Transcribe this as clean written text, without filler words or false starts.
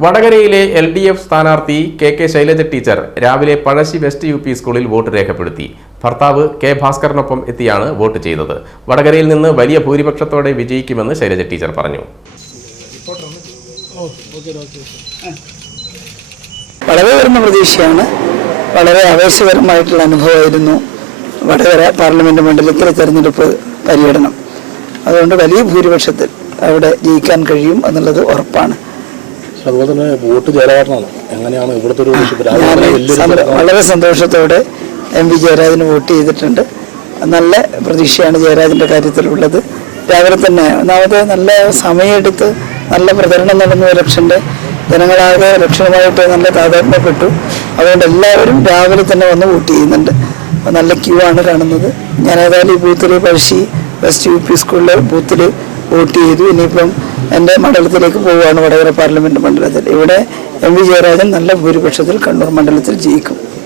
വടകരയിലെ LDF സ്ഥാനാർത്ഥി KK Shailaja teacher രാവിലെ പഴശ്ശി വെസ്റ്റ് UP സ്കൂളിൽ വോട്ട് രേഖപ്പെടുത്തി. ഭർത്താവ് K ഭാസ്കറിനൊപ്പം എത്തിയാണ് വോട്ട് ചെയ്തത്. വടകരയിൽ നിന്ന് വലിയ ഭൂരിപക്ഷത്തോടെ വിജയിക്കുമെന്ന് ശൈലജ ടീച്ചർ പറഞ്ഞു. വളരെ ഉയർന്ന പ്രതീക്ഷയാണ്. വളരെ ആവേശകരമായിട്ടുള്ള അനുഭവമായിരുന്നു വടകര പാർലമെന്റ് മണ്ഡലത്തിലെ തെരഞ്ഞെടുപ്പ് പര്യടനം. അതുകൊണ്ട് വലിയ ഭൂരിപക്ഷത്തിൽ അവിടെ ജയിക്കാൻ കഴിയും എന്നുള്ളത് ഉറപ്പാണ്. അതുപോലെ തന്നെ വോട്ട് ജയരാജനാണ്. എങ്ങനെയാണ് ഇവിടുത്തെ വളരെ സന്തോഷത്തോടെ MP ജയരാജന് വോട്ട് ചെയ്തിട്ടുണ്ട്. നല്ല പ്രതീക്ഷയാണ് ജയരാജന്റെ കാര്യത്തിലുള്ളത്. രാവിലെ തന്നെ ഒന്നാമത് നല്ല സമയമെടുത്ത് നല്ല പ്രചരണം നടന്നു. ഇലക്ഷൻ്റെ ജനങ്ങളാകെ ഇലക്ഷനുമായിട്ട് നല്ല താതാത്മ്യപ്പെട്ടു. അതുകൊണ്ട് എല്ലാവരും രാവിലെ തന്നെ വന്ന് വോട്ട് ചെയ്യുന്നുണ്ട്. നല്ല ക്യൂ ആണ് കാണുന്നത്. ഞാൻ ഏതായാലും ഈ ബൂത്തിൽ പഴശ്ശി വെസ്റ്റ് UP സ്കൂളിലെ ബൂത്തിൽ വോട്ട് ചെയ്തു. ഇനിയിപ്പം എൻ്റെ മണ്ഡലത്തിലേക്ക് പോവുകയാണ്, വടകര പാർലമെന്റ് മണ്ഡലത്തിൽ. ഇവിടെ MP ജയരാജൻ നല്ല ഭൂരിപക്ഷത്തിൽ കണ്ണൂർ മണ്ഡലത്തിൽ ജയിക്കും.